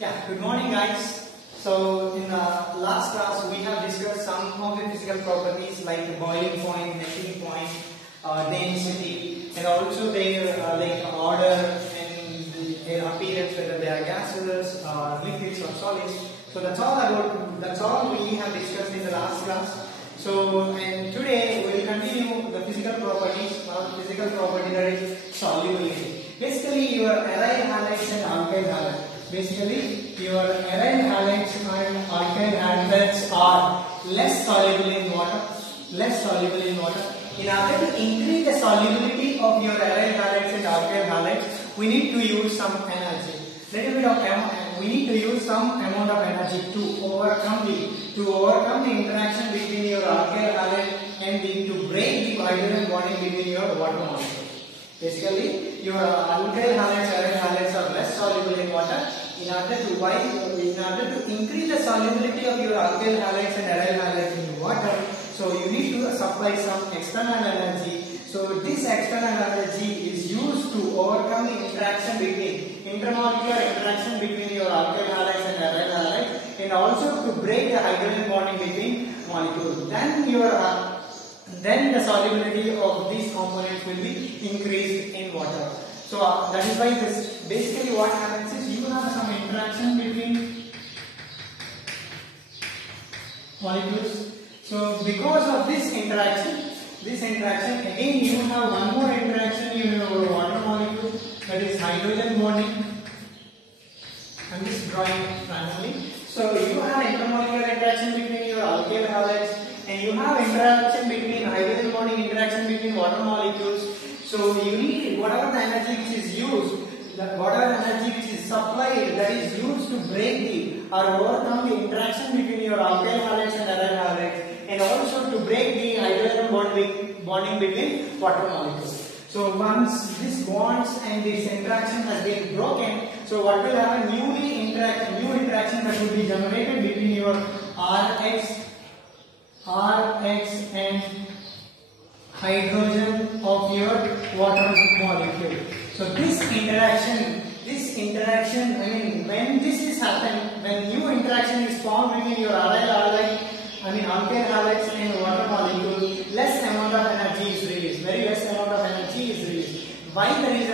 Yeah, good morning guys. So in the last class we have discussed some of the physical properties like the boiling point, melting point, density, and also their like order and their appearance, whether they are gases, liquids or solids. So that's all we have discussed in the last class. So and today we will continue the physical properties. One of the physical property that is solubility. Basically your aryl halides and alkyl halides. Basically, your aryl halides and alkyl halides are less soluble in water. In order to increase the solubility of your aryl halides and alkyl halides, we need to use some energy. We need to use some amount of energy to overcome the interaction between your alkyl halide and to break the hydrogen bonding between your water molecules. Basically, your alkyl halides, aryl halides are less soluble in water. In order to increase the solubility of your alkyl halides and aryl halides in water, so you need to supply some external energy. So this external energy is used to overcome the intermolecular interaction between your alkyl halides and aryl halides, and also to break the hydrogen bonding between molecules. Then the solubility of these components will be increased in water. So that is why this basically what happens is you have some interaction between molecules. So because of this interaction again you have one more interaction in your water molecule, that is hydrogen bonding. I'm just drawing randomly. So you have intermolecular interaction between your alkyl halides and you have interaction between hydrogen bonding interaction between water molecules. So you need whatever the energy which is used, whatever energy which is supplied, that is used to break or overcome the interaction between your alkyl halides and aryl halides, and also to break the hydrogen bonding between water molecules. So once this bonds and this interaction has been broken, so what will happen? New interaction that will be generated between your Rx and hydrogen of your water molecule. So this interaction, when this is happened, when new interaction is formed between your alkyl halides and water molecule, less amount of energy is released. Very less amount of energy is released. Why less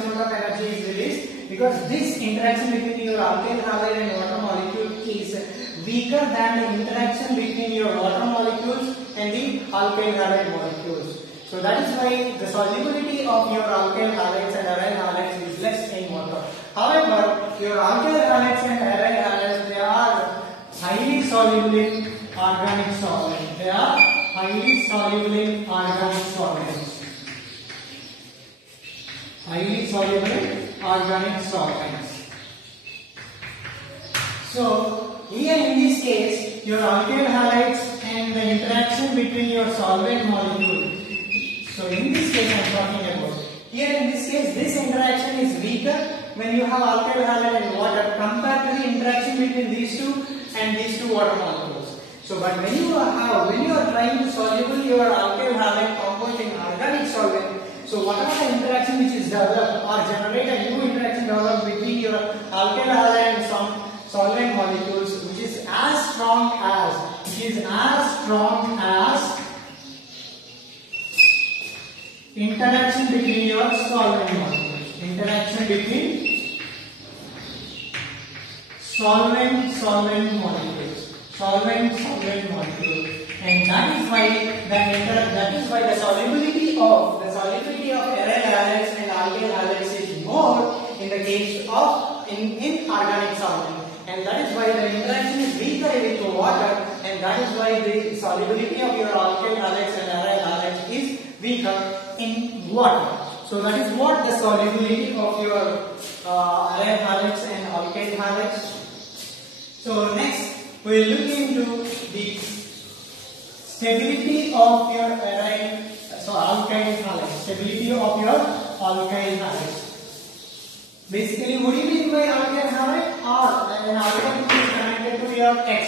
amount of energy is released? Because this interaction between your alkyl halide and water molecule is weaker than the interaction between your water molecules and the alkyl halide molecules. So that is why the solubility of your alkyl halides and aryl halides is less in water. However, your alkyl halides and aryl halides, they are highly soluble in organic solvents. They are highly soluble in organic solvents. Highly soluble in organic solvents. So here in this case, your alkyl halides and the interaction between your solvent molecule. So in this case I am talking about. Here in this case, this interaction is weaker when you have alkyl halide and water compared to the interaction between these two and these two water molecules. So but when you are trying to soluble your alkyl halide compound in organic solvent, so whatever the interaction which is developed or generated, new interaction developed between your alkyl halide and some solvent molecules, which is as strong as interaction between your solvent molecules. Interaction between solvent molecules. And that is why the solubility of aryl halides and alkyl halides is more in the case of in organic solvent. And that is why the interaction is weaker with water, and that is why the solubility of your alkyl halides and aryl halides is weaker in water. So that is what the solubility of your aryl halides and alkyl halides. So next we will look into the stability of your alkyl halides. Stability of your alkyl halides. Basically, what do you mean by alkyl halide? An alkyl is connected to your X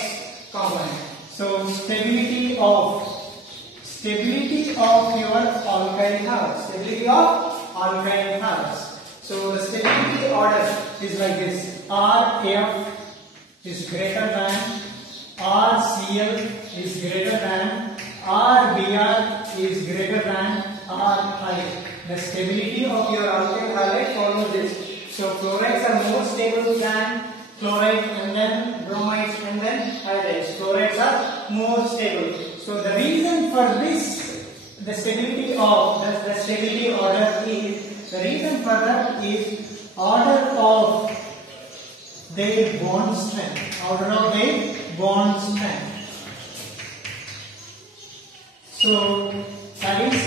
component. So stability of your alkyl halides. So the stability order is like this. RF is greater than RCl is greater than RBr is greater than RI. The stability of your alkyl halide follows this. So fluorides are more stable than chloride, and then bromides, and then iodides. Fluorides are more stable. So the reason for this, the stability order is, the reason for that is order of their bond strength. Order of their bond strength. So that is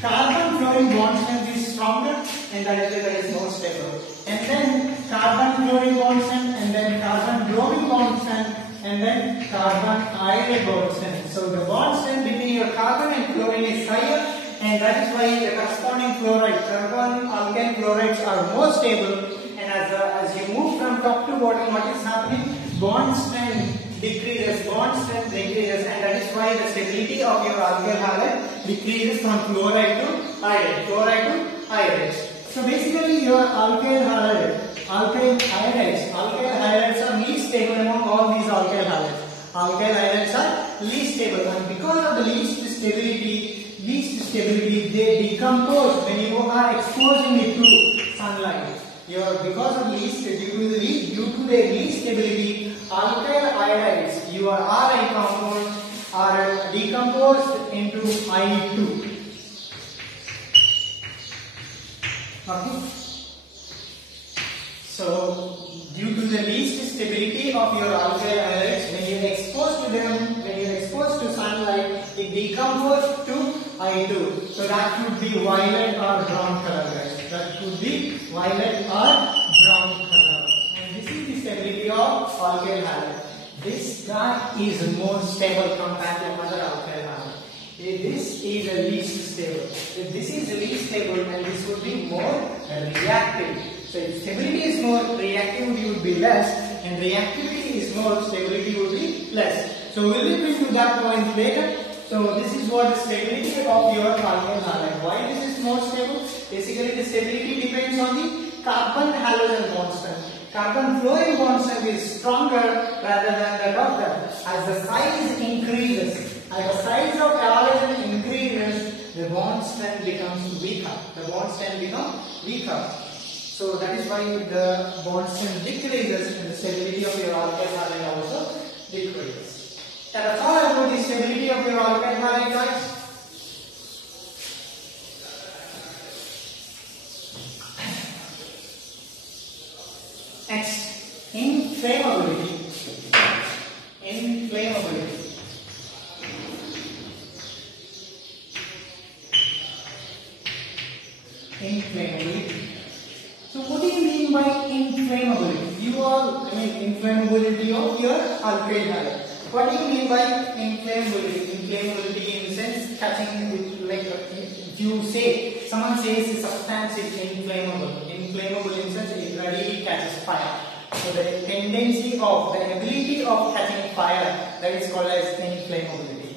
carbon fluorine bond strength is stronger, and that is more stable. And then carbon fluorine bond strength, and then carbon bromine bond strength, and then carbon iodide bond strength. So the bond strength between your carbon and fluorine is higher, and that is why the corresponding fluoride, carbon alkyl fluorides are more stable. And as you move from top to bottom, what is happening? Bond strength decreases, and that is why the stability of your alkyl halide decreases from fluoride to iodide, So basically your alkyl iodides are least stable among all these alkyl halides. Alkyl iodides are least stable, and because of the least stability, they decompose when you are exposing it to sunlight. Because of due to their least stability, alkyl iodides, your Ri compounds, are decomposed into I2. Okay. So due to the least stability of your alkyl iodides, when you expose to them, when you expose to sunlight, it decomposes to I2. So that could be violet or brown color, guys. That could be violet or brown color. And this is the stability of alkyl halide. This guy is more stable compared to other alkyl halide. This is the least stable. If this is the least stable, then this would be more reactive. So if stability is more, reactivity would be less, and reactivity is more, stability would be less. So we will look into that point later. So this is what the stability of your alkyl halide. Why this is more stable? Basically the stability depends on the carbon halogen bond strength. Carbon fluorine bond strength is stronger rather than that of that. As the size increases, as the size of halogen increases, the bond strength becomes weaker. So that is why the bond strength decreases, and the stability of your alkyl halide also decreases. That's all about the stability of your alkyl halide, guys. Next, inflammability. So what do you mean by inflammability? Inflammability of your alkyl halide. What do you mean by inflammability? Inflammability in the sense catching with, like, if you say, someone says a substance is inflammable. Inflammable in the sense it readily catches fire. So the ability of catching fire, that is called as inflammability.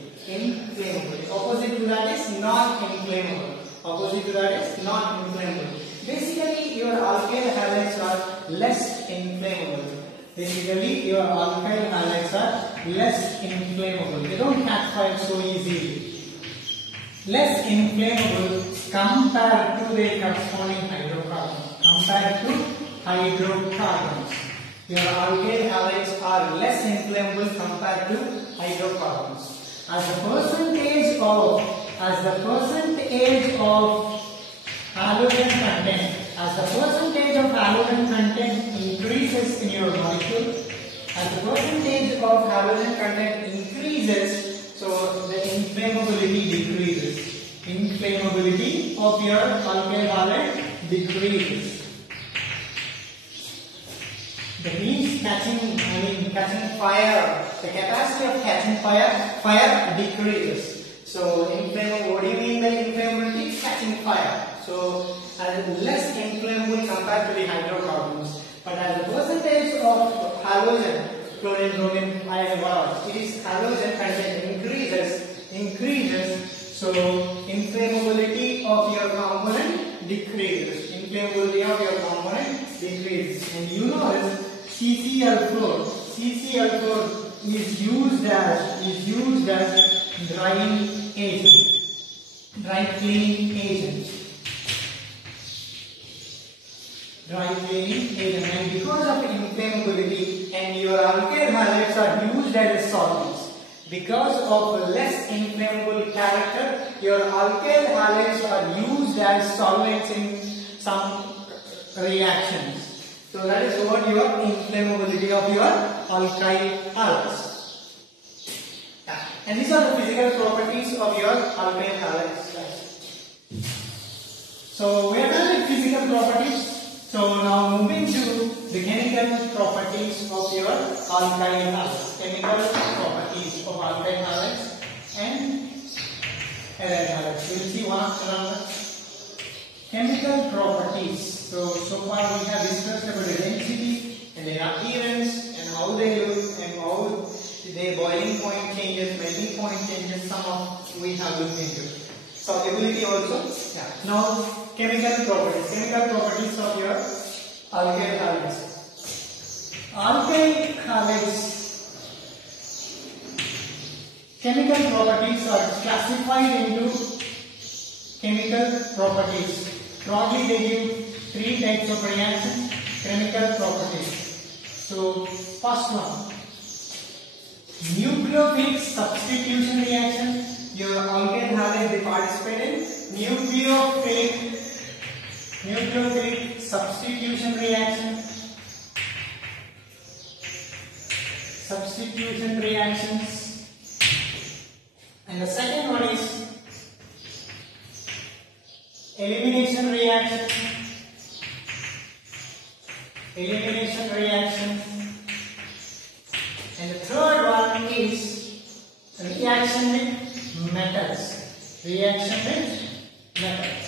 Opposite to that is non-inflammable. Basically, your alkyl halides are less inflammable. They don't catch fire so easily. Less inflammable compared to their corresponding hydrocarbons. Your alkyl halides are less inflammable compared to hydrocarbons. As the percentage of halogen content increases in your molecule, so the inflammability decreases. Inflammability of your alkyl halide decreases. That means catching fire. The capacity of catching fire decreases. So what do you mean by inflammability? Catching fire. So less inflammable compared to the hydrocarbons. But as the percentage of halogen, chlorine, bromine, iodine, it is halogen content increases. So inflammability of your component decreases. And you know this. CCl4. CCl4 is used as drying agent, dry cleaning agent. Dry cleaning agent, and because of inflammability and your alkyl halides are used as solvents. Because of less inflammable character, your alkyl halides are used as solvents in some reactions. So that is what your inflammability of your alkyl halides. Yeah. And these are the physical properties of your alkyl halides. So we are done with physical properties. So now moving to the chemical properties of your alkyl halides. Chemical properties of alkyl halides and aryl halides. We will see one after another. Chemical properties. So far we have discussed about the density and their appearance and how they look and how their boiling point changes, melting point changes. Some of we have looked into. Solubility also. Yeah. Now chemical properties. Chemical properties of your alkyl halides. Alkyl halides. Chemical properties are classified into chemical properties. Broadly, they give 3 types of reactions. Chemical properties. So, first one, nucleophilic substitution reaction. Your alkyl halide they participate in nucleophilic substitution reaction. Substitution reactions. And the second one is elimination reaction. Elimination reaction. And the third one is reaction with metals. Reaction with metals.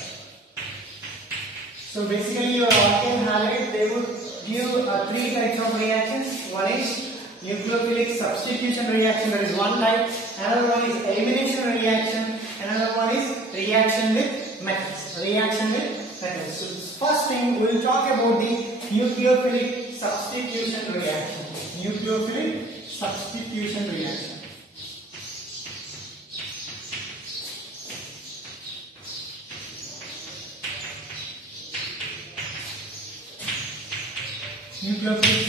So basically your alkyl halide they would give 3 types of reactions. One is nucleophilic substitution reaction, that is one type. Another one is elimination reaction. Another one is reaction with metals. Reaction with metals. So first thing we will talk about the nucleophilic substitution reaction. Nucleophilic substitution reaction. Nucleophilic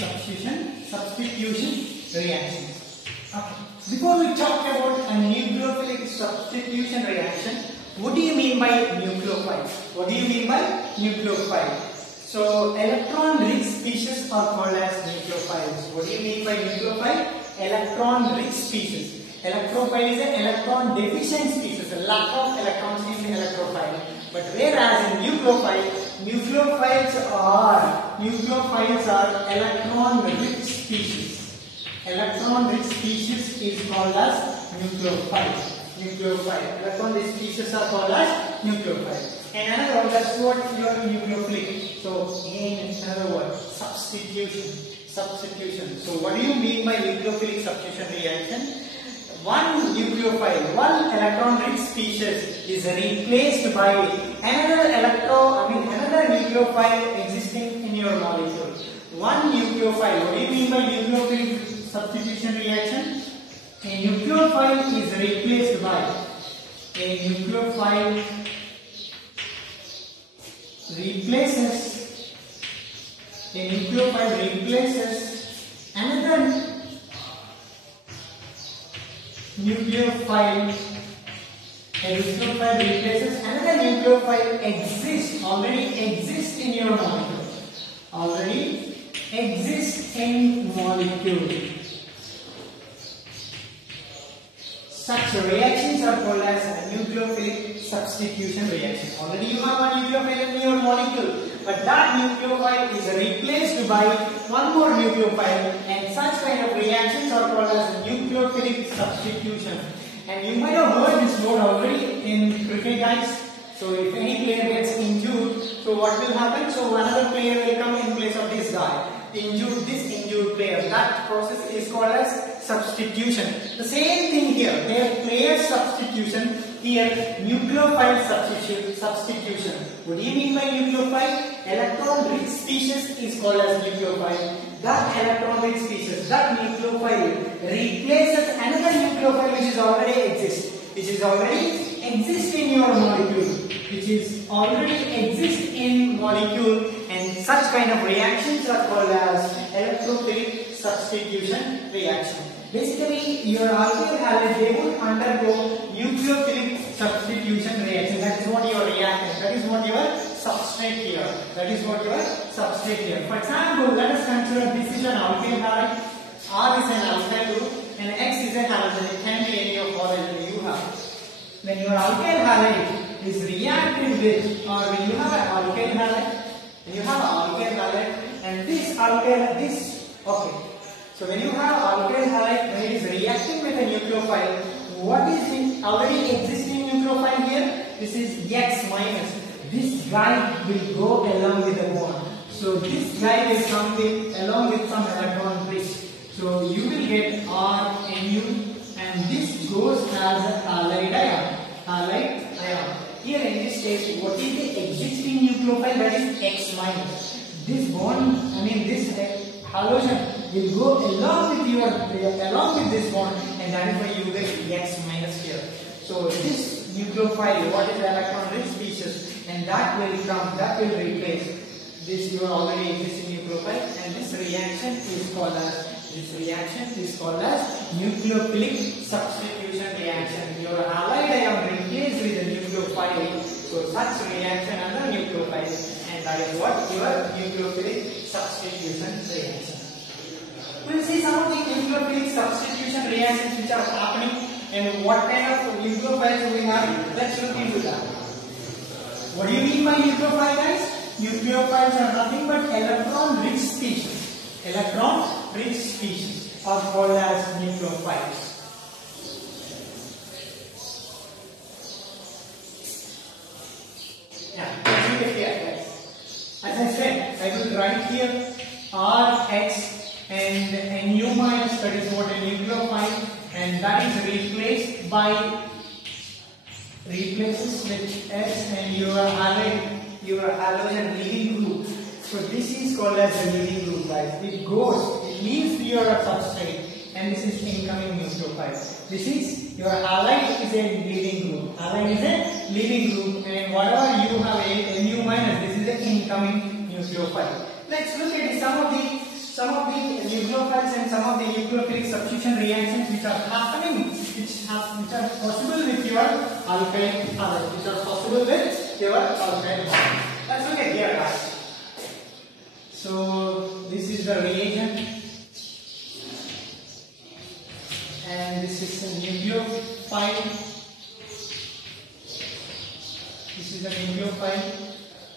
substitution reactions. Okay. Before we talk about a nucleophilic substitution reaction, what do you mean by nucleophile? What do you mean by nucleophile? So electron-rich species are called as nucleophiles. What do you mean by nucleophile? Electron-rich species. Electrophile is an electron-deficient species. A lack of electrons is an electrophile. But whereas in nucleophiles are electron-rich species. Electron-rich species is called as nucleophile. Electron-rich species are called as nucleophile. And another one, that's what your nucleophilic. So again, another word, substitution. So what do you mean by nucleophilic substitution reaction? One nucleophile, one electron-rich species is replaced by another nucleophile existing in your molecule. One nucleophile. What do you mean by nucleophilic substitution reaction? A nucleophile is replaced by replaces another nucleophile. A nucleophile replaces another nucleophile already exists in your molecule. Already exists in molecule. Such reactions are called as a nucleophilic substitution reaction. Already you have one nucleophile in your molecule, but that nucleophile is replaced by one more nucleophile, and such kind of reactions are called as nucleophilic substitution. And you might have heard this word already in cricket, guys. So if any player gets injured, so what will happen? So another player will come in place of this guy. This injured player. That process is called as substitution. The same thing here. Their player substitution here nucleophile substitution. What do you mean by nucleophile? Electron rich species is called as nucleophile. That electron rich species, that nucleophile replaces another nucleophile which is already exist in your molecule, and such kind of reactions are called as electrophilic substitution reaction. Basically, your alkyl halide, they will undergo nucleophilic substitution reaction. That is what your reactant. That is what your substrate here. For example, let us consider this is an alkyl halide, R is an alkyl group, and X is a halogen. It can be any of all that you have. When your alkyl halide is reacted with, or when you have an alkyl halide, and this okay. So when you have alkyl halide, when it is reacting with a nucleophile, what is the already existing nucleophile here? This is X minus. This guy will go along with the bond. So this guy will come along with some electron rich. So you will get RNu, and this goes as a halide ion. Here in this case, what is the existing nucleophile? That is X minus. This bond, this halogen will go along with this bond, and that is why you get X minus here. So this nucleophile, what is the electron rich species, and that will replace this your already existing nucleophile, and this reaction is called as nucleophilic substitution reaction. Your halide ion replaced with a nucleophile, so such reaction under nucleophile, and that is what your nucleophilic substitution reaction. We will see some of the nucleophilic substitution reactions which are happening and what kind of nucleophiles we have. Let's look into that. What do you mean by nucleophile, guys? Nucleophiles are nothing but electron-rich species. Electron-rich species are called as nucleophiles. Yeah, let's look at here, guys. As I said, I will write here Rx and Nu minus, that is what a nucleophile, and that is replaces with S, and your halogen leaving group. So this is called as a leaving group, guys. It leaves your substrate, and this is incoming nucleophile. This is your halide is a leaving group. And whatever you have a Nu minus, this is the incoming nucleophile. Let's look at some of the nucleophiles and some of the nucleophilic substitution reactions which are happening, which are possible with your alkyl halide, Let's look at here, guys. So this is the reagent, and this is the nucleophile.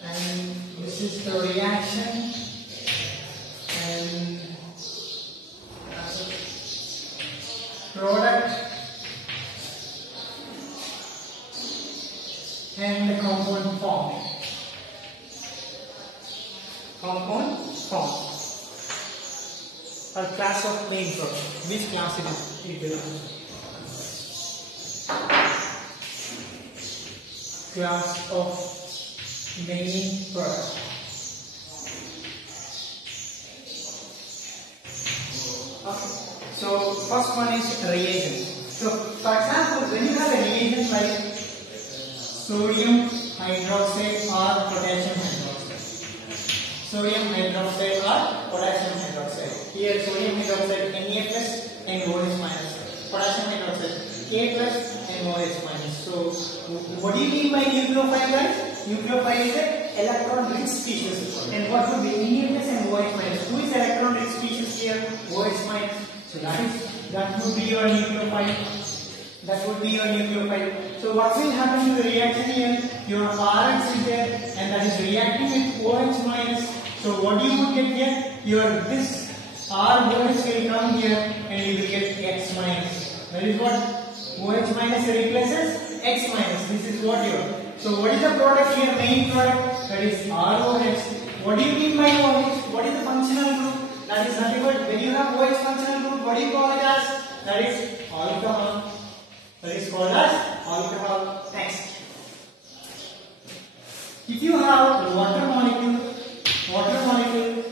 And this is the reaction. And product and the compound form. Or class of main product. Which class it belongs? Class of main product. Okay. So first one is reagent. So for example, when you have a reagent like sodium hydroxide or potassium hydroxide. Here sodium hydroxide Na+, NO minus. Potassium hydroxide K+, NO minus. So what do you mean by nucleophile, guys? Nucleophile is an electron-rich species. And what would be Na+ and OH minus? Who is electron-rich species here? OH minus. So that would be your nucleophile. So what will happen to the reaction here? Your Rx is there, and that is reacting with OH minus. So what you would get here? This ROH will come here, and you will get X minus. That is what OH minus replaces X minus. This is what you are. So what is the product here? Main product, that is ROH. What do you mean by OH? What is the functional group? That is nothing but when you have OH functional group, what do you call it as? That is alcohol. That is called as alcohol. Next, if you have water molecule,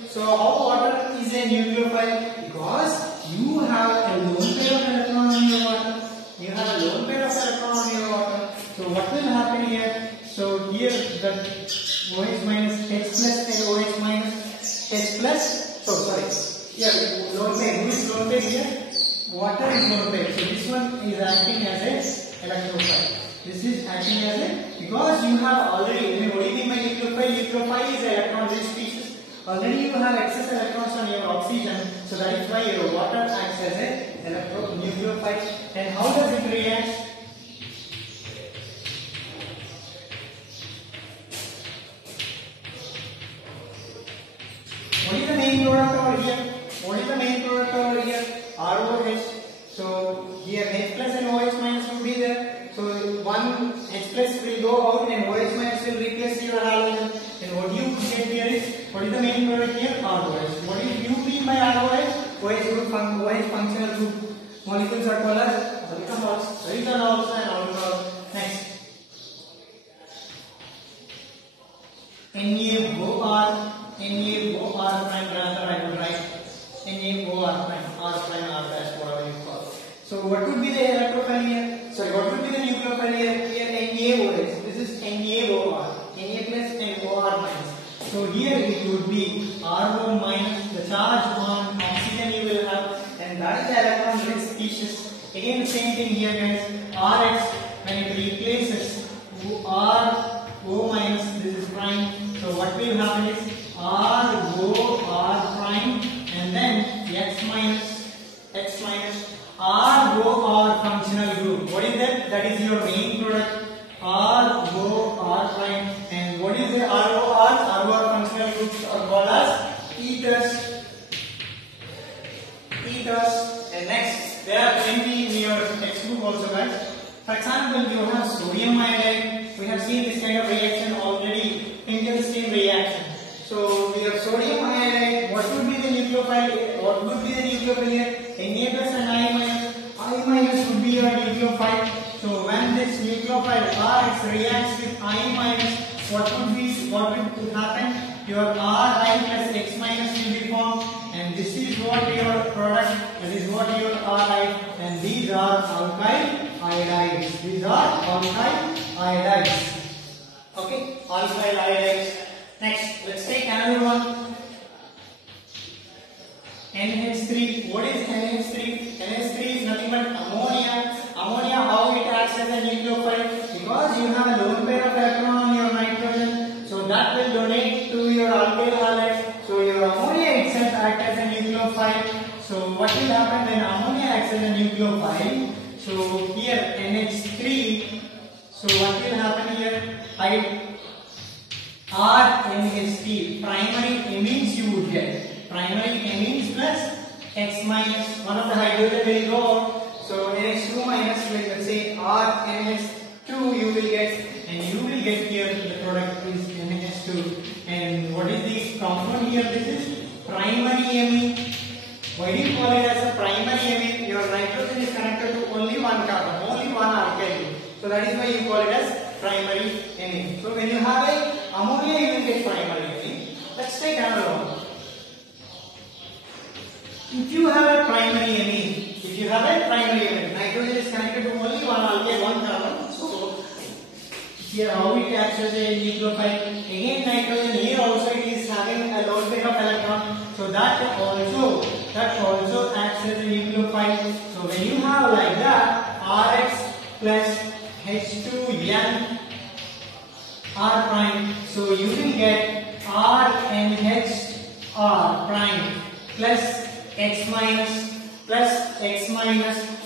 so how water is a nucleophile? Because you have a lone pair of electrons in your water. You have a lone pair of electrons in your water. So what will happen here? So here the OH minus H plus and OH minus H plus. So sorry. Here lone pair. Who is lone pair here? Water is lone pair. So this one is acting as an electrophile. This is acting as a, because you have already, what do you mean by nucleophile? Nucleophile is electron-rich species. Already you have excess electrons on your oxygen, so that is why your water acts as a nucleophile. And how does it react? What is the main product over here? What is the main product over here? ROH. So here H plus and OH minus will be there. So one H plus will go out and OH minus will replace your halogen. And what you get here is, what is the main product here? ROH. What is you mean by ROH? OH functional group. Molecules are called as alcohols, ethanols and alcohol. Next, NaOR prime, rather I would write NaOR prime, R prime, R dash, whatever you call. So what would be the electrophile here? Sorry, what would be the nucleophile here? Here NaOH. This is NaOR. Na plus and OR minus. So here it would be RO minus, the charge on oxygen you will have, and that is the electron-rich species. Again the same thing here guys. RH, when it replaces RO minus, this is prime. So what will happen is RO R prime and then X minus RO R functional group. What is that? That is your main product. RO R prime. And what is the RO R functional groups are called as ethers. And next, there are plenty in your textbook also guys. For example, you have sodium iodide. We have seen this kind of reaction already, Finkelstein reaction. So we have sodium iodide. What would be the nucleophile? What would be the nucleophile here? Na plus and I minus. I minus would be your nucleophile. So when this nucleophile RH reacts with I minus, what would happen? Your Ri plus X minus will be formed, and this is what your product. That is what your Ri, and these are alkyl iodides. These are alkyl iodides. Okay, alkyl iodides. Next, let's take another one. NH3. What is NH3? NH3 is nothing but ammonia. Ammonia, how it acts as a nucleophile? Because you have a lone pair of electron on your nitrogen, so that will donate to your alkyl halide. So your ammonia itself acts as a nucleophile. So what will happen when ammonia acts as a nucleophile? So here NH3. So what will happen here? RNH3, primary amines you would get. Primary amines plus X minus, one of the hydrogen will go out. So NH2 minus, let's say RNH2 you will get, and you will get here the product is NH2. And what is this compound here? This is primary amine. Why do you call it as a primary amine? Your nitrogen is connected to only one carbon, only one alkyl. So that is why you call it as primary amine. So when you have a ammonia, you will get primary amine. Let's take another one. If you have a primary amine, nitrogen is connected to only one alkyl, one carbon. So here how it acts as a nucleophile. Again nitrogen, here also it is having a lone pair of electron. So that also acts as a nucleophile. So when you have like that, RX plus H2N R prime, so you will get RNH R prime plus X minus.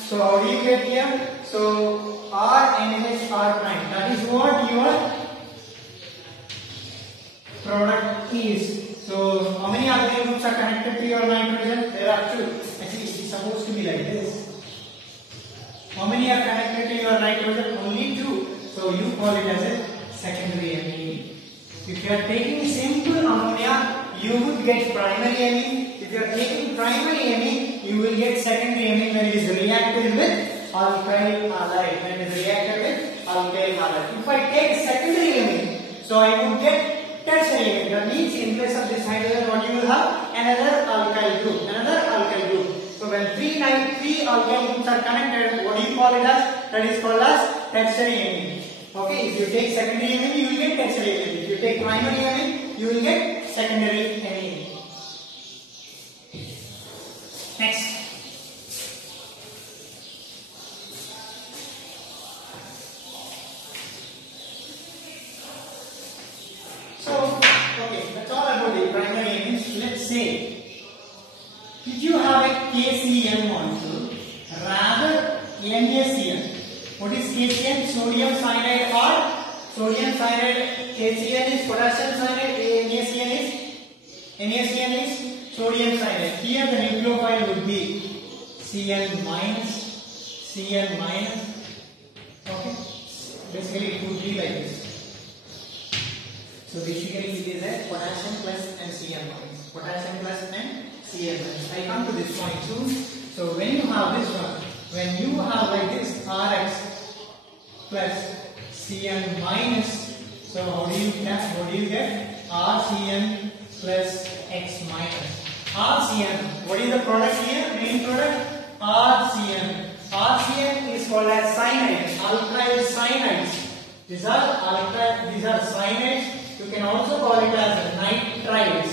So how do you get here? So RNH R prime. That is what your product is. So how many alkyl groups are connected to your nitrogen? There are two. Actually, it is supposed to be like this. How many are connected to your nitrogen? Only two. So you call it as a secondary amine. If you are taking simple ammonia, you would get primary amine. If you are taking primary amine, you will get secondary amine when it is reacted with alkyl halide when it is reacted with alkyl halide. If I take secondary amine, so I would get tertiary amine. That means in place of this hydrogen, what you will have? Another alkyl group. Another alkyl group. So when three alkyl groups are connected, what do you call it as? That is called as tertiary amine. Okay, if you take secondary amine, you will get tertiary amine. If you take primary amine, you will get secondary amine. Next. So, okay, that's all about the primary amines. Let's say, if you have a KCN molecule, rather NaCN. What is KCN? Sodium cyanide or sodium cyanide. KCN is potassium cyanide. NaCN is sodium cyanide. Here the nucleophile would be Cn minus, Cn minus. Okay. Basically, it would be like this. So basically, it is a potassium plus and Cn minus. Potassium plus and Cn minus. I come to this point soon. So when you have this one, when you have like this Rx plus Cn minus, so how do you get? What do you get? RCN plus X minus. RCN. What is the product here? Main product? RCN. RCN is called as cyanide. Alkyl cyanides. These are cyanides. You can also call it as nitriles.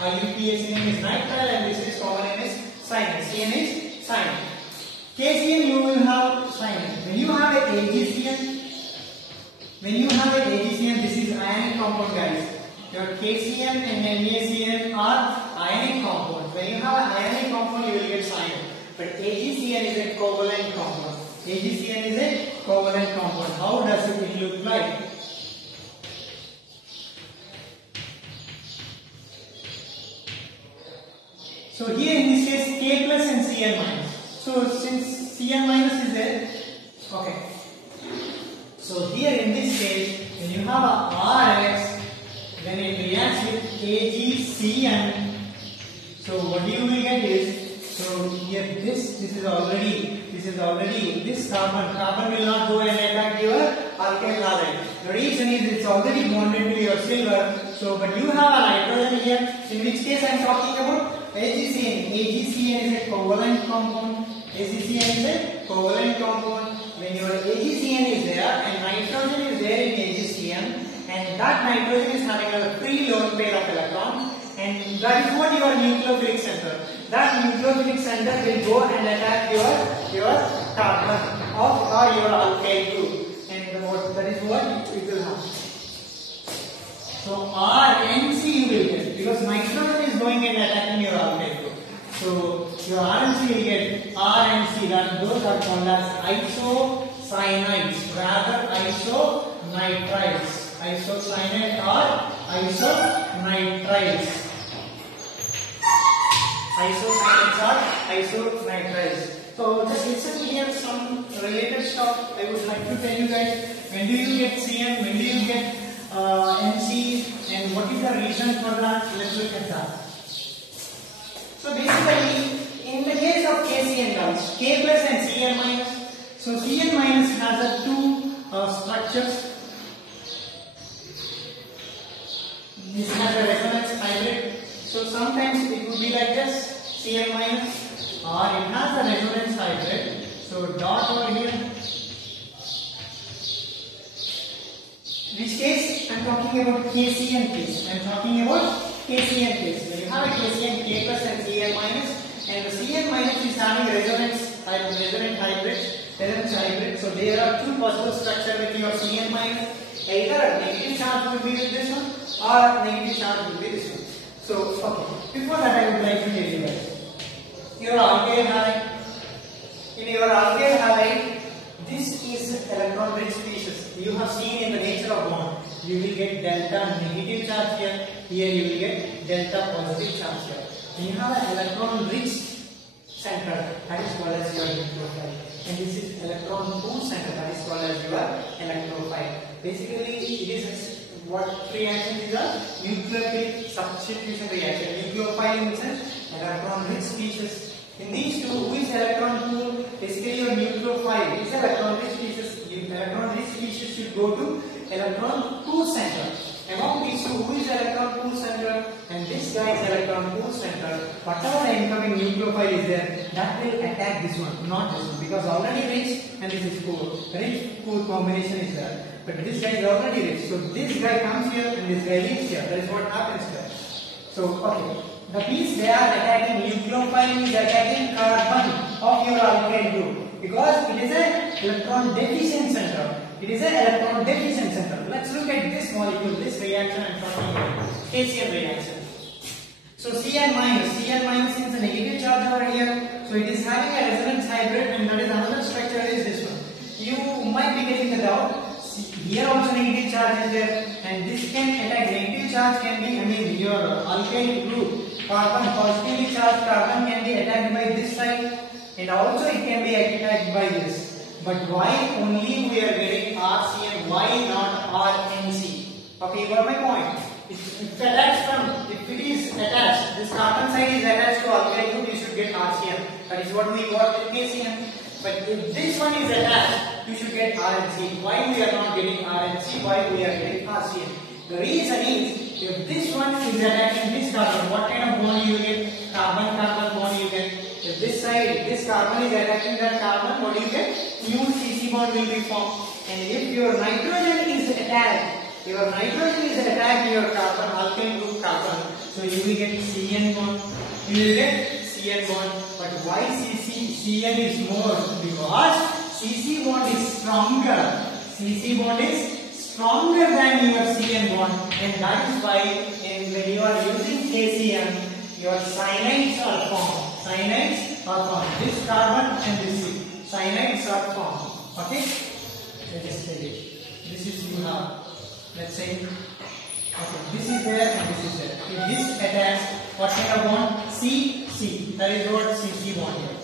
IUPAC name is nitrile and this is common name is cyanide. CN is cyanide. KCN you will have cyanide. When you have a AgCN, this is ionic compound, guys. Your KCN and NaCN are ionic compounds. When you have an ionic compound, you will get cyanide. But AgCN is a covalent compound. AgCN is a covalent compound. How does it look like? So here in this case, K plus and Cn minus. So since Cn minus is there, okay. So here in this case, when you have a Rx, when it reacts with AgCN, so what you will get is, so here this is already this carbon will not go and attack your alkyl halide. The reason is it's already bonded to your silver. So but you have a nitrogen here. In which case I am talking about AgCN. AgCN is a covalent compound. AgCN is a covalent compound. When your AgCN is there and nitrogen is there in AgCN, and that nitrogen is having a free lone pair of electrons, and that is what your nucleophilic center. That nucleophilic center will go and attack your carbon of or your alkyl group, and that is what it will have. So RNC you will get because nitrogen is going and attacking your alkyl group. So your RNC will get RNC. That those are called as isocyanides, rather isonitriles. Isocyanide or isonitriles. Isocyanides or isonitriles. So just listen here some related stuff I would like to tell you guys. When do you get CN? When do you get NC? And what is the reason for that? Let's look at that. So basically, in the case of KCN guys, K plus and Cn minus. So Cn minus has a two structures. This has a resonance hybrid. So sometimes it would be like this, Cn minus, or it has a resonance hybrid. So dot over here. Which case? I am talking about KCN case. When you have a KCN, K plus and Cn minus, and the Cn minus is having resonance hybrid. So there are two possible structures with your Cn minus. Either a negative charge will be with this one, or negative charge will be this one. So, okay. Before that, I would like to tell you guys. Your alkyl halide. In your alkyl halide, this is electron rich species. You have seen in the nature of bond. You will get delta negative charge here. Here you will get delta positive charge here. When you have an electron rich center, that is called as your nucleophile. And this is electron poor center, that is called as your electrophile. Basically, it is what reaction is a nucleophilic substitution reaction. Nucleophile in the sense electron rich species. In these two, who is electron pool? Basically your nucleophile. This electron rich species should go to electron pool center. Among these two, who is electron pool center? And this guy is electron pool center. Whatever incoming nucleophile is there, that will attack this one, not this one, because already rich and this is poor. Rich poor combination is there. But this guy is already rich. So this guy comes here and this guy leaves here. That is what happens here. So okay. The piece they are attacking nucleophile is attacking carbon of your alkyl group because it is an electron deficient center. It is an electron deficient center. Let's look at this molecule, this reaction and KCl reaction. So Cl minus is a negative charge over here. So it is having a resonance hybrid and that is another structure is this one. You might be getting the doubt. Here also negative charge is there and this can attack negative charge can be your alkyl group. Carbon, positively charged carbon can be attacked by this side and also it can be attacked by this. But why only we are getting RC and why not RNC? Okay, you got my point. If it is attached, this carbon side is attached to alkyl group, you should get RCN. That is what we got with KCN. But if this one is attached, you should get RNC. Why we are not getting RNC? Why we are getting RCN? The reason is, if this one is attaching this carbon, what kind of bond you get? Carbon-carbon bond you get. If this side, this carbon is attaching that carbon, what do you get? New CC bond will be formed. And if your nitrogen is attached, to your carbon, alkyl group carbon, so you will get CN bond. You will get CN bond. But why CN is more? Because CC bond is stronger. CC bond is stronger than your CN bond, and that is why when you are using KCN, your cyanides are formed. This carbon and this C. Cyanides are formed. Okay? Let us tell you. This is you have. Let's say. Okay, this is there and this is there. If this attacks, what kind of bond? C. That is what CC bond here.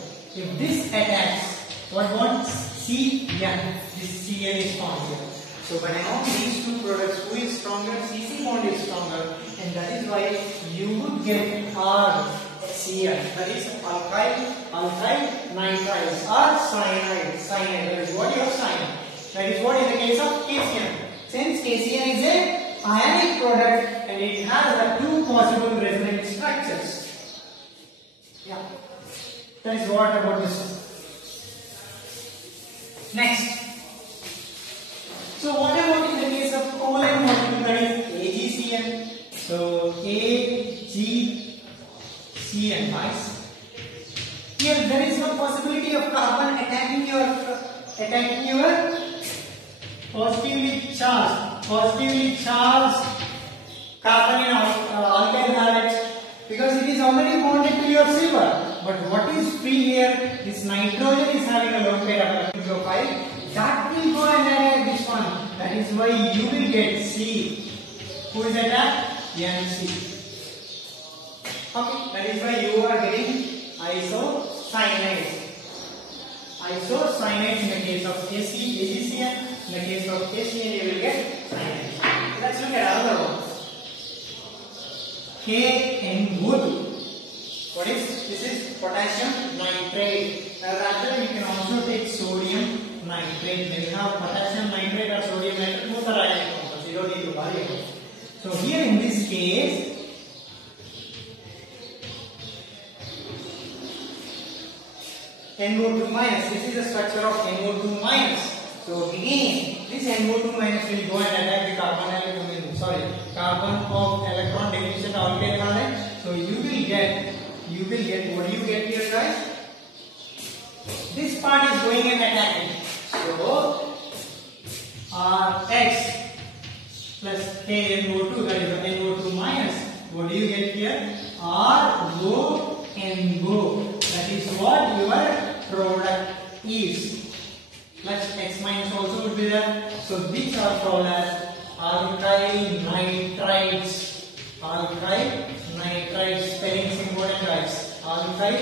If this attacks, what bond? CN. This CN is formed here. So by among these two products, who is stronger? CC bond is stronger, and that is why you would get RCN. That is alkyl nitrides or cyanide. That is what your cyanide. That is what in the case of KCN. Since KCN is a ionic product and it has two possible resonance structures. Yeah. That is what about this one. Next. So what about in the case of covalent molecule, that is AgCN? So AgCN, guys. Here there is no possibility of carbon attacking your positively charged carbon in alkyl halide because it is already bonded to your silver. But what is free here? This nitrogen is having a low pair of nucleophile. That will go and attack this one. That is why you will get C. Who is attacked? NC. Okay, that is why you are getting isocyanide. Isocyanide in the case of AgCN. In the case of KCN, you will get cyanide. Let's look at another one. KNO2. What is this? Is potassium nitrate. Rather, you can also take sodium nitrate. When you have potassium nitrate or sodium nitrate, both are ionic compounds. You don't need to worry about it. So here in this case, NO2 minus. This is the structure of NO2 minus. So again, this NO2 minus will go and attack the carbon of electron deficient alkyl halide. So you will get. What do you get here, guys? This part is going and attacking. So Rx plus KNO2, that is the NO2 minus. What do you get here? RONO. That is what your product is. Plus X minus also would be there. So these are called as alkyl nitrides. Spelling is important, guys. Alkyl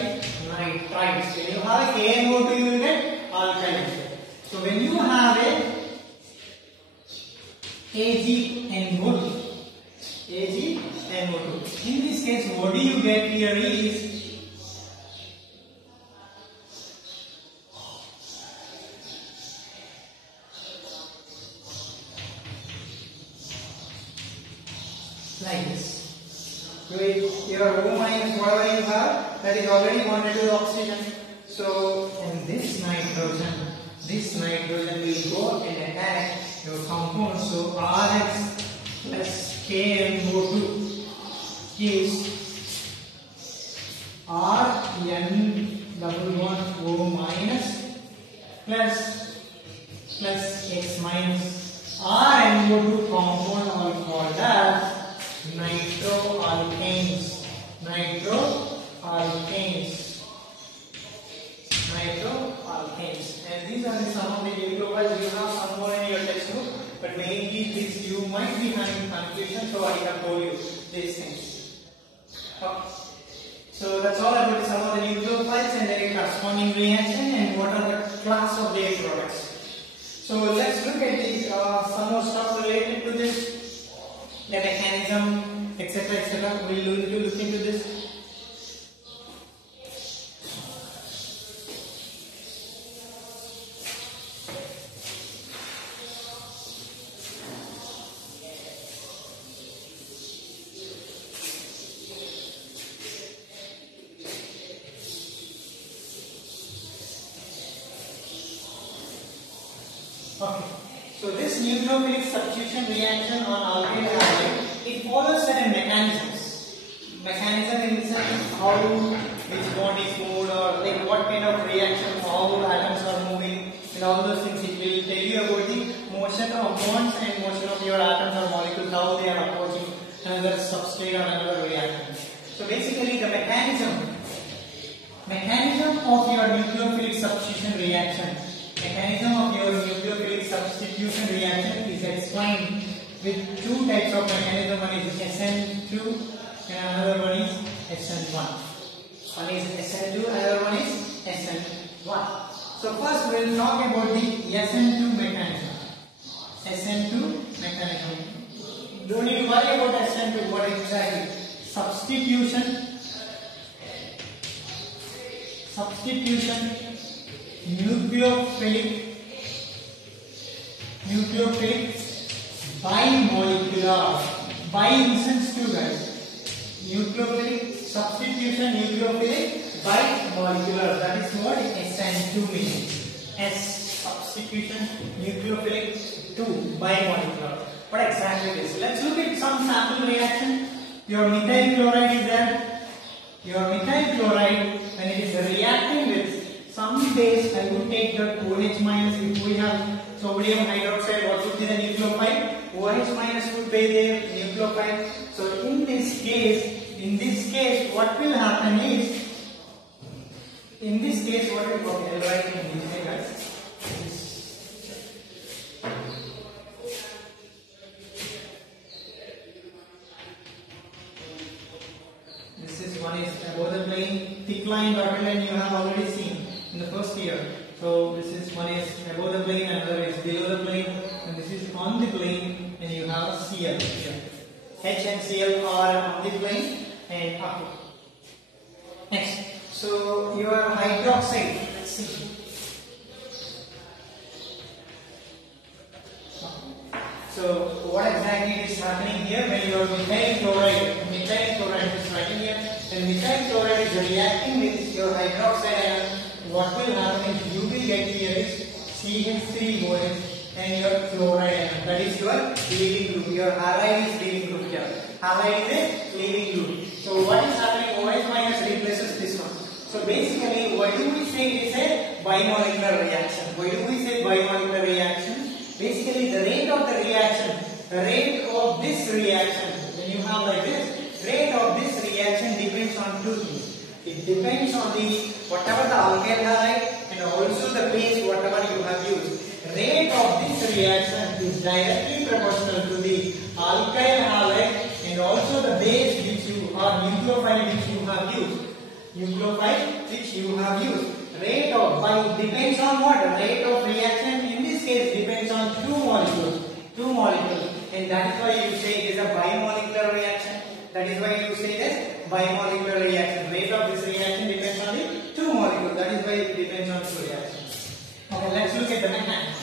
nitrides. When you have a KNO2, you will get alkyl. So when you have a AgNO2, in this case, what do you get here is like this. Your O minus whatever you have, that is already bonded to the oxygen. So in this nitrogen will go and attack your compound. So Rx plus KNO2 is Rn11O minus plus X minus RNO2 compound are called as nitroalkanes. And these are some of the nucleotides. You have some more in your textbook, but mainly this you might be having confusion, so I have told you these things. Okay. So that's all about some of the nucleotides and their corresponding reaction and what are the class of their products. So let's look at these some more stuff related to this, the mechanism, etc. We will look into this. Okay, so this nucleophilic substitution reaction on alkyl halide, it follows certain mechanisms. Mechanism in the sense how this bond is moved, or like what kind of reaction, how atoms are moving, and all those things. It will tell you about the motion of bonds and motion of your atoms or molecules, how they are approaching another substrate or another reaction. So basically the mechanism of your nucleophilic substitution reaction. Mechanism of your nucleophilic substitution reaction is explained with two types of mechanism. One is SN2 and another one is SN1. One is SN2, another one is SN1. So first we will talk about the SN2 mechanism. SN2 mechanism. Don't need to worry about SN2. What exactly? Substitution nucleophilic bimolecular. Bi in sense two guys. Nucleophilic substitution nucleophilic bimolecular. That is what SN2 means. S substitution nucleophilic 2 bimolecular. What exactly it is? Let's look at some sample reaction. Your methyl chloride is there. Your methyl chloride, when it is reacting with some base, I would take the OH minus. If we have sodium hydroxide, what would be the nucleophile? OH minus would be the nucleophile. So in this case, what will happen is, what will happen? I'll write in this way, guys. One is above the plane, thick line, dotted line you have already seen in the first year. So this is one is above the plane, another is below the plane, and this is on the plane, and you have Cl here. H and Cl are on the plane and up. Next, so your hydroxide. Let's see. So what exactly is happening here when your methyl chloride is writing here, and methyl chloride is reacting with your hydroxide ion, what will happen is you will get here is CH3OH and your chloride ion. That is your leading group. Your halide is leading group here. Halide is a leading group. So what is happening? OH minus replaces this one. So basically, why do we say it is a bimolecular reaction? Why do we say bimolecular reaction? Basically, the rate of this reaction, when you have like this, rate of this reaction depends on two things. It depends on whatever the alkyl halide and also the base whatever you have used. Rate of this reaction is directly proportional to the alkyl halide and also the base which you or nucleophile which you have used. Rate of depends on what? Rate of reaction in this case depends on two molecules, and that is why you say it is a bimolecular reaction. That is why you say this bimolecular reaction. Rate of this reaction depends on the two molecules. That is why it depends on two reactions. Okay, let's look at the mechanism.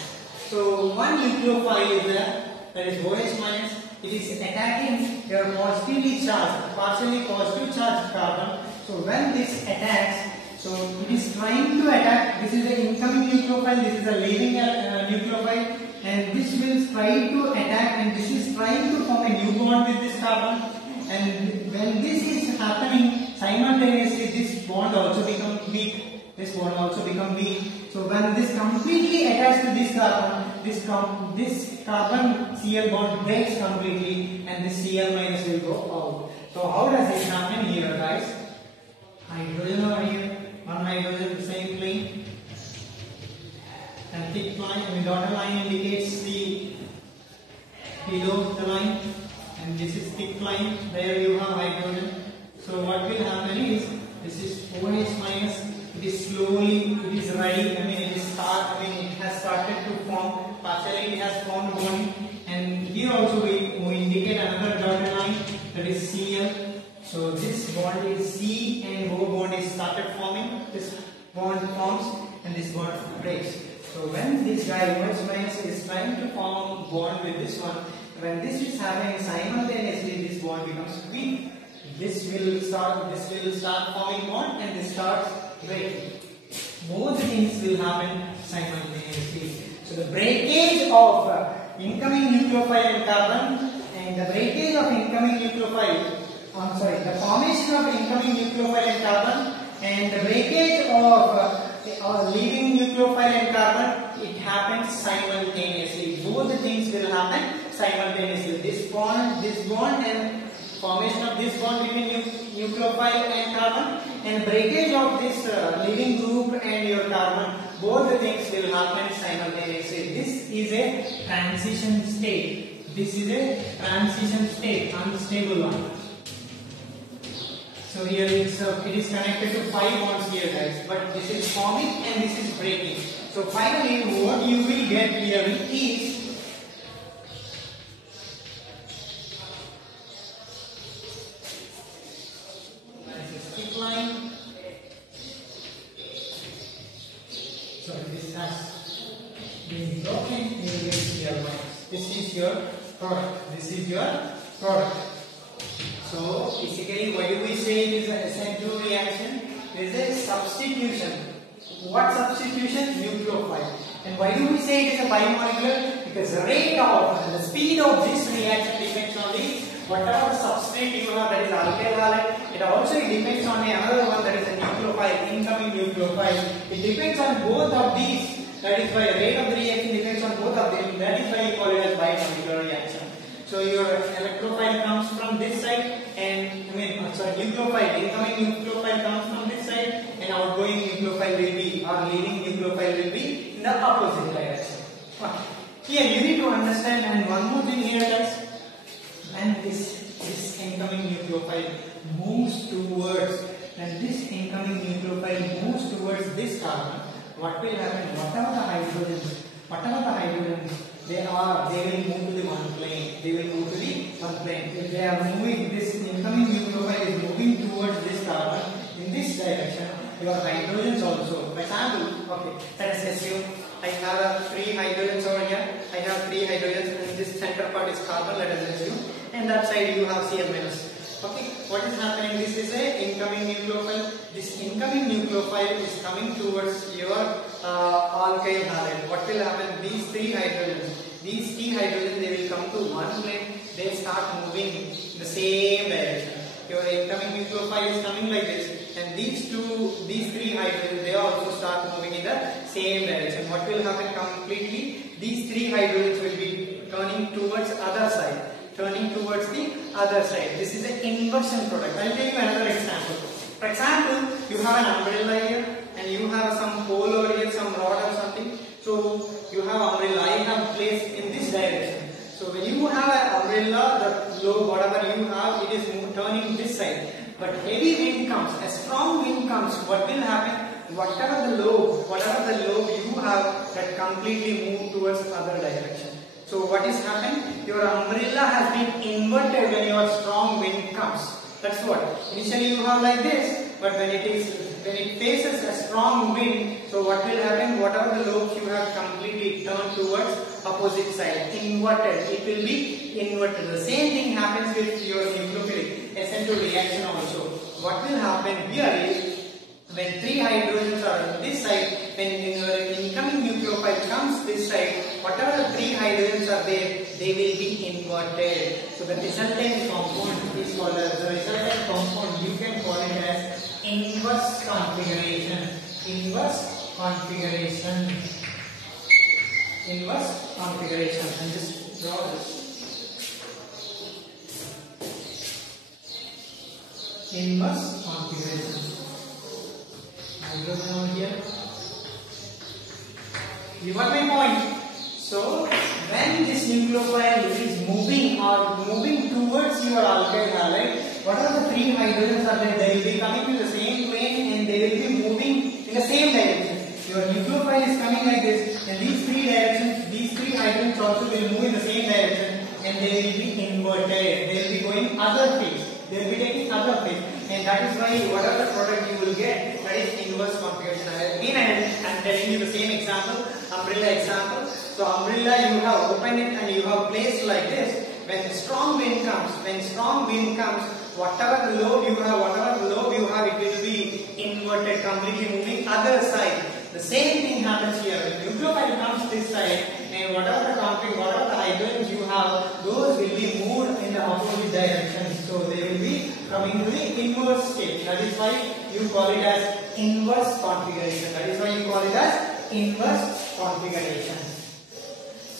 So one nucleophile is there. that is OH minus. It is attacking your positively charged, partially positive charged carbon. So when this attacks, so it is trying to attack. This is the incoming nucleophile, this is the leaving nucleophile, and this will try to attack, and this is trying to form a new bond with this carbon. And when this is happening, simultaneously this bond also becomes weak. This bond also becomes weak. So when this completely attaches to this carbon, this carbon Cl bond breaks completely, and this Cl minus will go out. So how does it happen here, guys? Hydrogen over here, one hydrogen, same plane, and thick line, and the dotted line indicates the below the line, and this is thick line. There you have hydrogen. So what will happen is, this is OH minus. It is slowly, it is ready. It has started to form. Partially, it has formed bond, and here also we indicate another dotted line, that is Cl. So this bond is C and O bond is started forming. This bond forms and this bond breaks. So when this guy OH minus is trying to form bond with this one, when this is happening simultaneously, this bond becomes weak. This will start forming bond, and this starts breaking. Both things will happen simultaneously. So the breakage of incoming nucleophile and carbon, and the breakage of incoming nucleophile. The formation of incoming nucleophile and carbon, and the breakage of leaving nucleophile and carbon, it happens simultaneously. Both the things will happen simultaneously. This bond, and formation of this bond between nucleophile and carbon, and breakage of this leaving group and your carbon, both the things will happen simultaneously. This is a transition state. This is a transition state, unstable one. So here it is connected to 5 bonds here, guys, but this is forming and this is breaking. So finally what you will get here is stick line. So this has been broken. Here is your minus. This is your product. This is your product. So basically, why do we say it is a SN2 reaction? There is a substitution. What substitution? Nucleophile. And why do we say it is a bimolecular? Because the rate of, the speed of this reaction depends on the whatever substrate you have, that is alkyl halide. It also depends on another one, that is a nucleophile, incoming nucleophile. It depends on both of these. That is why the rate of the reaction depends on both of them. That is why we call it as bimolecular reaction. So your electrophile comes from this side, and nucleophile, incoming nucleophile comes from this side, and outgoing nucleophile will be, or leaving nucleophile will be in the opposite direction. Here you need to understand, and one more thing here, guys. When this incoming nucleophile moves towards, and this incoming nucleophile moves towards this carbon, what will happen? Whatever the hydrogens, they will move to the one plane. They will move to the one plane. If they are moving, this incoming nucleophile is moving towards this carbon in this direction, your hydrogens also. For example, let us assume I have 3 hydrogens over here. I have 3 hydrogens, and this center part is carbon, let us assume. And that side you have Cl minus. What is happening? This is a incoming nucleophile. This incoming nucleophile is coming towards your alkyl halide. What will happen? These 3 hydrogens, they will come to one plane. They start moving in the same direction. Your incoming nucleophile is coming like this, and these 3 hydrogens, they also start moving in the same direction. What will happen completely? These 3 hydrogens will be turning towards other side. This is an inversion product. I will tell you another example. For example, you have an umbrella here, and you have some pole over here, some rod or something. So you have umbrella. I have placed in this direction. So when you have an umbrella, the lobe, whatever you have, it is turning this side. But heavy wind comes, a strong wind comes. What will happen? Whatever the lobe you have, that completely move towards other direction. So what is happening? Your umbrella has been inverted when your strong wind comes. That's what. Initially you have like this, but when it is when it faces a strong wind, so what will happen? Whatever the lobes you have completely turned towards opposite side, inverted. It will be inverted. The same thing happens with your nucleophilic SN2 reaction also. What will happen here is, when 3 hydrogens are on this side, when your incoming nucleophile comes this side, whatever the 3 hydrogens are there, they will be inverted. So the resultant compound is called as the resultant compound. You can call it as inverse configuration. Inverse configuration. Inverse configuration. And just draw this. Inverse configuration. Hydrogen over here. You got my point. So when this nucleophile is moving towards your alkyl halide, what are the 3 hydrogens are there? They will be coming to the same plane and they will be moving in the same direction. Your nucleophile is coming like this, and these 3 directions, these 3 hydrogens also will move in the same direction, and they will be inverted. They will be going other phase. They will be taking other phase, and that is why whatever product you will get, that is inverse configuration. Again, I am telling you the same example, umbrella example. So umbrella, you have opened it and you have placed like this. When strong wind comes, whatever the lobe you have, it will be inverted, completely moving other side. The same thing happens here. When nucleophile comes this side, and whatever the hydrogens you have, those will be moved in the opposite direction. So they will be coming to the inverse state. That is why you call it as inverse configuration.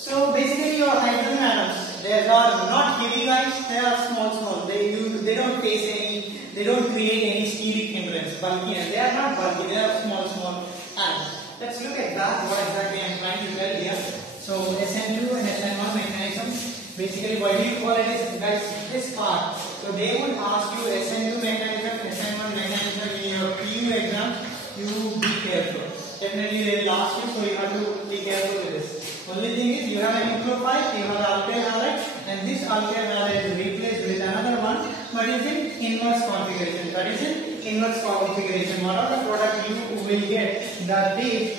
So basically your hydrogen atoms, they are not heavy guys, they are small. They don't face any, they don't create any steric hindrance, bulkiness. They are not bulky, they are small atoms. Let's look at that, what exactly I am trying to tell here. So SN2 and SN1 mechanism. Basically why do you call it is this part. So they would ask you SN2 mechanism, SN1 mechanism in your PU exam. You be careful. Definitely they will ask you, so you have to be careful with this. Only thing is, you have a nucleophile, you have an alkyl halide, and this alkyl halide is replaced with another one, but is in inverse configuration. That is in inverse configuration. Whatever product you will get, that is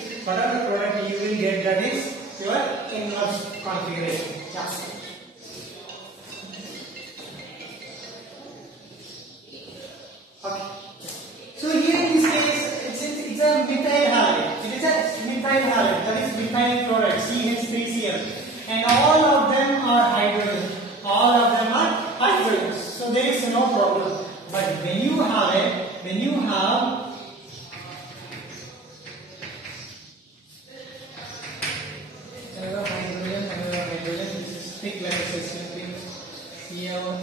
your inverse configuration. Yeah. Okay. So here in this case, it's a methyl halide. It is a methyl halide. That is methyl chloride, CH3Cl, and all of them are hydrogen. So there is no problem. But when you have another hydrogen, this is thick like a system, Cl